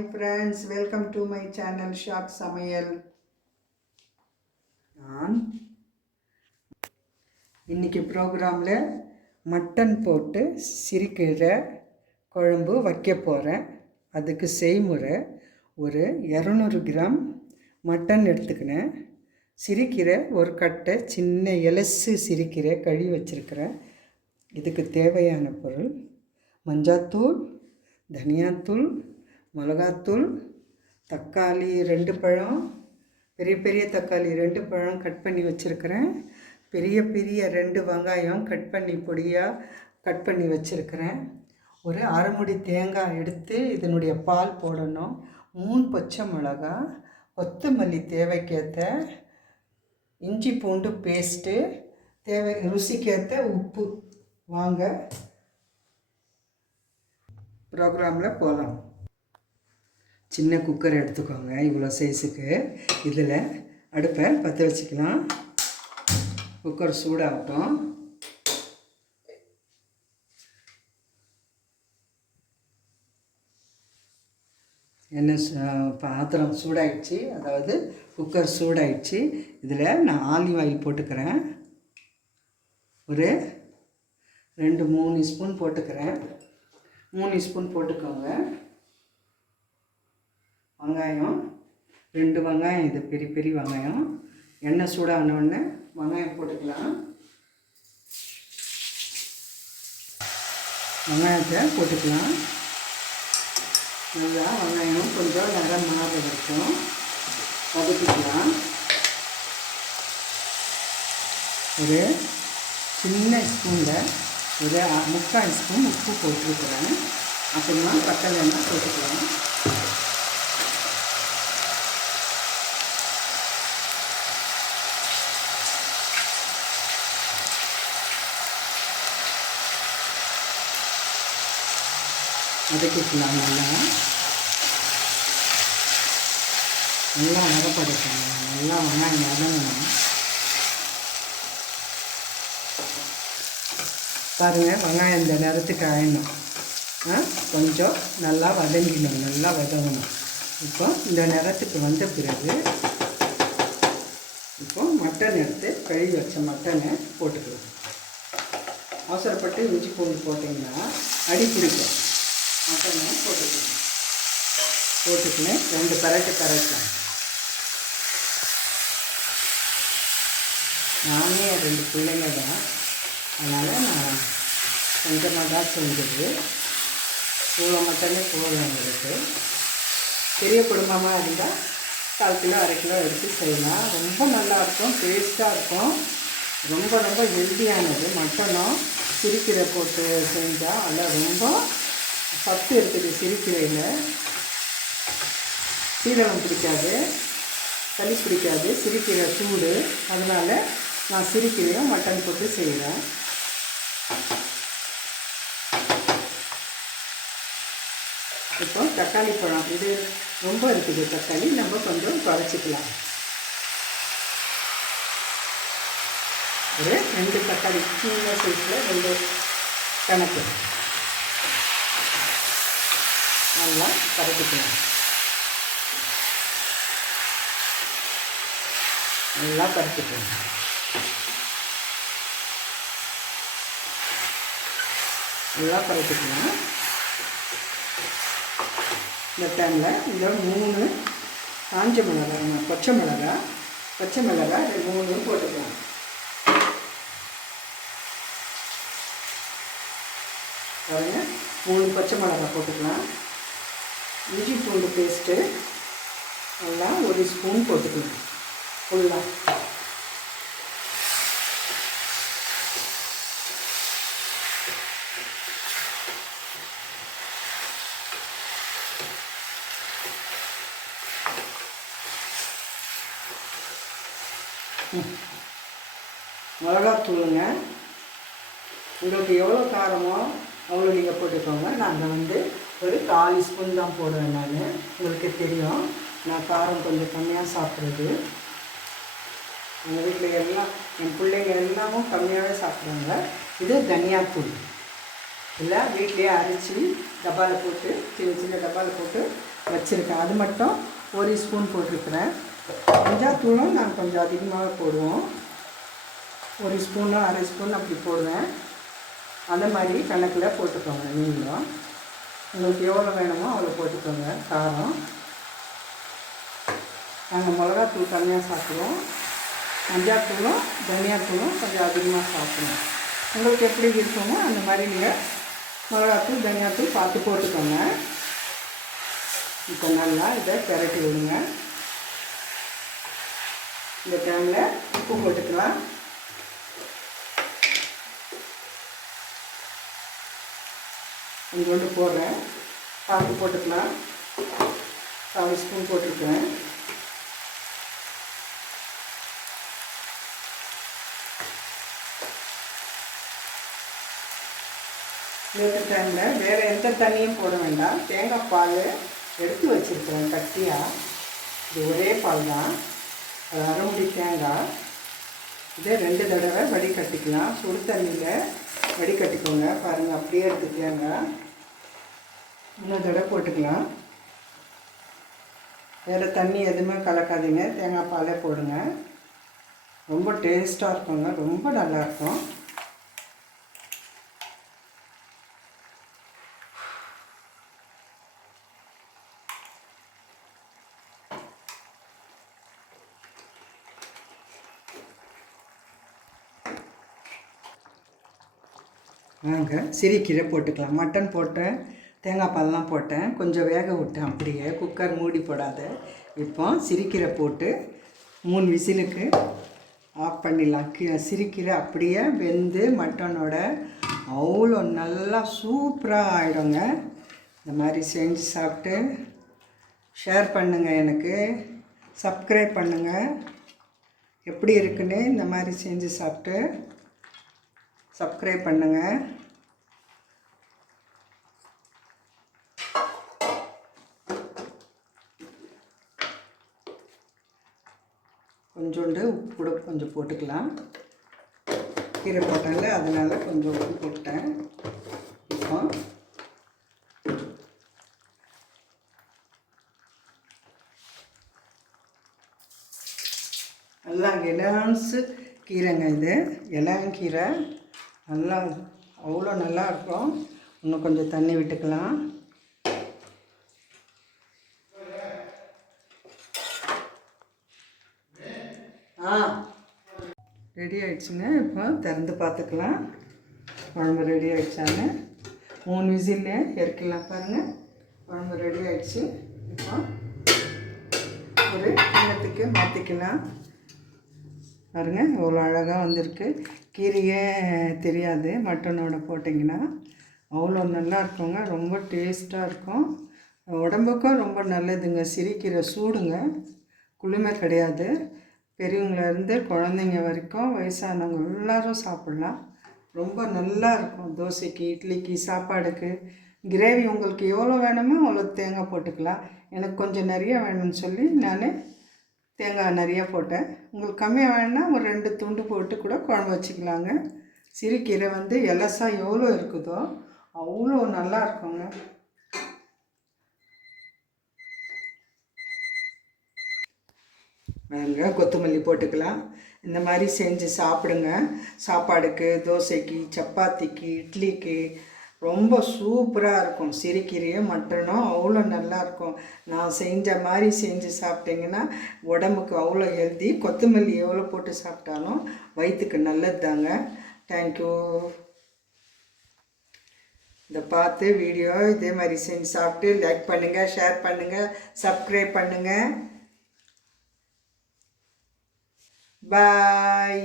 Hi friends, welcome to my channel Short Samayal. நான் இன்னைக்கு ப்ரோக்ராமில் மட்டன் போட்டு சிறுகீரை குழம்பு வைக்க போகிறேன். அதுக்கு செய்முறை ஒரு 200 கிராம் மட்டன் எடுத்துக்கினேன். சிறுகீரை ஒரு கட்டை சின்ன எலசு சிறுகீரை கழுவி வச்சுருக்கிறேன். இதுக்கு தேவையான பொருள் மஞ்சாத்தூள், தனியாத்தூள், மிளகாத்தூள், தக்காளி 2 பழம், பெரிய பெரிய தக்காளி 2 பழம் கட் பண்ணி வச்சுருக்கிறேன். பெரிய பெரிய 2 வெங்காயம் கட் பண்ணி பொடியாக கட் பண்ணி வச்சுருக்கிறேன். ஒரு அரை முடி தேங்காய் எடுத்து இதனுடைய பால் போடணும். 3 பச்சை மிளகா, கொத்தமல்லி தேவைக்கேற்ற, இஞ்சி பூண்டு பேஸ்ட்டு தேவை, ருசிக்கேற்ற உப்பு. வாங்க ப்ரோக்ராமில் போகலாம். சின்ன குக்கர் எடுத்துக்கோங்க, இவ்வளோ சைஸுக்கு. இதில் அடுப்பை பற்ற வச்சுக்கலாம். குக்கர் சூடாகட்டும். பாத்திரம் சூடாயிடுச்சு, அதாவது குக்கர் சூடாயிடுச்சு. இதில் நான் ஆலிவ் ஆயில் போட்டுக்கிறேன். ஒரு 2-3 ஸ்பூன் போட்டுக்கிறேன். 3 ஸ்பூன் போட்டுக்கோங்க. வெங்காயம் 2 வெங்காயம், இது பெரிய பெரிய வெங்காயம். எண்ணெய் சூடானோடனே வெங்காயம் போட்டுக்கலாம். வெங்காயத்தை போட்டுக்கலாம். நல்லா வெங்காயம் கொஞ்சம் நிறம் மாற வரைக்கும் வதக்கிக்கலாம். ஒரு சின்ன ஸ்பூனில் ஒரு 3/4 ஸ்பூன் உப்பு போட்டுருக்குறேன். அப்புறமா பட்டை எண்ணெய் போட்டுக்கலாம். வதக்கிக்கலாம். நல்லா வதப்படுத்தணும். நல்லா வெங்காயம் வதங்கணும். பாருங்கள், வெங்காயம் இந்த நேரத்துக்கு ஆயிடணும். கொஞ்சம் நல்லா வதங்கிடணும், நல்லா வதங்கணும். இப்போ இந்த நேரத்துக்கு வந்த பிறகு இப்போ மட்டன் எடுத்து கழுவி வச்ச மட்டனை போட்டுக்கலாம். அவசரப்பட்டு இஞ்சி பூண்டு போட்டிங்கன்னா அடி பிடிக்கும். மட்டனை போட்டுக்கலாம். போட்டுக்கினேன் 2 பரட்டு கரைக்கலாம். நானே 2 பிள்ளைங்க தான், அதனால் நான் கொஞ்சமாக தான் செஞ்சது. இவ்வளோ மட்டனே போதும் எங்களுக்கு. பெரிய குடும்பமாக இருந்தால் 1/4 கிலோ 1/2 கிலோ எடுத்து செய்யலாம். ரொம்ப நல்லாயிருக்கும், டேஸ்ட்டாக இருக்கும். ரொம்ப ரொம்ப ஹெல்த்தியானது. மட்டனும் சிறுகீரை போட்டு செஞ்சால் அதில் ரொம்ப சத்து இருக்குது. சிறுகீரையில் சீரகம் பிடிக்காது, சளி பிடிக்காது. சிறுகீரை சூடு, அதனால் நான் சிறுகீரையும் மட்டன் போட்டு செய்கிறேன். இப்போ தக்காளி பழம், இது ரொம்ப இருக்குது தக்காளி, நம்ம கொஞ்சம் குறைச்சிக்கலாம். ஒரு 2 தக்காளி சின்ன சைஸில் 2 கணக்கு நல்லா பரட்டிக்கலாம். நல்லா பரட்டிக்கலாம். நல்லா பரட்டிக்கலாம். இந்த டைமில் இந்த 3 காஞ்ச மிளகாய், பச்சை மிளகாய் 3 போட்டுக்கலாம். பாருங்க, 3 பச்சை மிளகாய் போட்டுக்கலாம். இஞ்சி பூண்டு பேஸ்ட்டு நல்லா 1 ஸ்பூன் போட்டுக்கலாம். ஃபுல்லாக மிளகாத்தூளுங்க. உங்களுக்கு எவ்வளோ காரமோ அவ்வளோ நீங்கள் போட்டுக்கோங்க. நாங்கள் ஒரு 1/4 ஸ்பூன் தான் போடுவேன். நான், உங்களுக்கு தெரியும், நான் காரம் கொஞ்சம் கம்மியாக சாப்பிட்றது. எங்கள் வீட்டில் எல்லாம், என் பிள்ளைங்க எல்லாமும் கம்மியாகவே சாப்பிட்றாங்க. இது தனியாத்தூள் இல்லை, வீட்டிலையே அரைச்சி டப்பாவில் போட்டு, சின்ன சின்ன டப்பாவில் போட்டு வச்சுருக்கேன். அது மட்டும் 1 ஸ்பூன் போட்டிருக்கிறேன். மஞ்சாத்தூளும் நான் கொஞ்சம் அதிகமாக போடுவோம். 1 ஸ்பூனு 1/2 ஸ்பூன் அப்படி போடுவேன். அந்த மாதிரி கணக்கில் போட்டுக்கோங்க. நீங்களும் உங்களுக்கு எவ்வளோ வேணுமோ அவ்வளோ போட்டுக்கோங்க. காரம் நாங்கள் மிளகாத்தூள் கம்மியாக சாப்பிடுவோம். மஞ்சாத்தூளும் தனியாத்தூளும் கொஞ்சம் அதிகமாக சாப்பிடுவோம். உங்களுக்கு எப்படி இருக்குமோ அந்த மாதிரி நீங்கள் மிளகாத்தூள் தனியாத்தூள் பார்த்து போட்டுக்கோங்க. இப்போ நல்லா இதை பெரட்டி விடுங்க. இந்த டைமில் உப்பு போட்டுக்கலாம். கொஞ்சோண்டு போடுறேன். பார்த்து போட்டுக்கலாம். 4 ஸ்பூன் போட்டுருக்கேன். இந்த டைமில் வேறு எந்த தண்ணியும் போட வேண்டாம். தேங்காய் பால் எடுத்து வச்சுருக்கிறேன் கட்டியாக. இது ஒரே பால் தான். அது அரைமுடி தேங்காய். இதை 2 தடவை வடிகட்டிக்கலாம். சுடு தண்ணியில் வடிகட்டிக்கோங்க. பாருங்கள், அப்படியே எடுத்து தேங்காய் இன்னொரு தடவை போட்டுக்கலாம். வேறு தண்ணி எதுவுமே கலக்காதீங்க. தேங்காய் பாலே போடுங்க. ரொம்ப டேஸ்ட்டாக இருக்குங்க. ரொம்ப நல்லாயிருக்கும். நாங்கள் சிறுகீரை போட்டுக்கலாம். மட்டன் போட்டேன், தேங்காய் பால்லாம் போட்டேன், கொஞ்சம் வேக விட்டேன். அப்படியே குக்கர் மூடி போடாத. இப்போ சிறுகீரை போட்டு 3 விசிலுக்கு ஆஃப் பண்ணிடலாம். சிறுகீரை அப்படியே வெந்து மட்டனோட அவ்வளோ நல்லா சூப்பராக ஆகிடுங்க. இந்த மாதிரி செஞ்சு சாப்பிட்டு ஷேர் பண்ணுங்கள். எனக்கு சப்ஸ்கிரைப் பண்ணுங்கள். எப்படி இருக்குன்னு இந்த மாதிரி செஞ்சு சாப்பிட்டு சப்ஸ்கிரைப் பண்ணுங்கள். கொஞ்சோண்டு உப்பு கூட கொஞ்சம் போட்டுக்கலாம். கீரை போட்டால அதனால் கொஞ்சம் உப்பு போட்டேன். இப்போ நல்லா இலன்ஸு கீரைங்க. இது இளங்கீரை நல்லா அவ்வளோ நல்லா இருக்கும். இன்னும் கொஞ்சம் தண்ணி விட்டுக்கலாம். ரெடி ஆகிடுச்சுங்க. இப்போ திறந்து பார்த்துக்கலாம் குழம்பு ரெடி ஆகிடுச்சான்னு. 3 விசில்லே இறக்கலாம். பாருங்கள், குழம்பு ரெடி ஆகிடுச்சு. இப்போ ஒரு கிண்ணத்துக்கு மாற்றிக்கலாம். பாருங்கள், எவ்வளோ அழகாக வந்திருக்கு. கீரையே தெரியாது மட்டனோட போட்டிங்கன்னா. அவ்வளோ நல்லா இருக்குங்க. ரொம்ப டேஸ்ட்டாக இருக்கும். உடம்புக்கும் ரொம்ப நல்லதுங்க. சிறுகீரை சூடுங்க, குளுமை கிடையாது. பெரியவங்கலேருந்து குழந்தைங்க வரைக்கும் வயசானவங்க எல்லோரும் சாப்பிட்லாம். ரொம்ப நல்லா இருக்கும். தோசைக்கு, இட்லிக்கு, சாப்பாடுக்கு. கிரேவி உங்களுக்கு எவ்வளோ வேணுமோ அவ்வளோ தேங்காய் போட்டுக்கலாம். எனக்கு கொஞ்சம் நிறையா வேணும்னு சொல்லி நான் தேங்காய் நிறையா போட்டேன். உங்களுக்கு கம்மியாக வேணும்னா ஒரு 2 துண்டு போட்டு கூட குழம்பு வச்சுக்கலாங்க. சிறுகீரை வந்து எலசா எவ்வளோ இருக்குதோ அவ்வளோ நல்லா இருக்குங்க. நாங்கள் கொத்தமல்லி போட்டுக்கலாம். இந்த மாதிரி செஞ்சு சாப்பிடுங்க. சாப்பாடுக்கு, தோசைக்கு, சப்பாத்திக்கு, இட்லிக்கு ரொம்ப சூப்பராக இருக்கும். சிறுகீரையும் மட்டனும் அவ்வளோ நல்லாயிருக்கும். நான் செஞ்ச மாதிரி செஞ்சு சாப்பிட்டிங்கன்னா உடம்புக்கு அவ்வளோ ஹெல்தி. கொத்தமல்லி எவ்வளோ போட்டு சாப்பிட்டாலும் வயிற்றுக்கு நல்லது தாங்க. தேங்க்யூ. இதை பார்த்து வீடியோ இதே மாதிரி செஞ்சு சாப்பிட்டு லைக் பண்ணுங்கள், ஷேர் பண்ணுங்கள், சப்ஸ்கிரைப் பண்ணுங்கள். பாய்.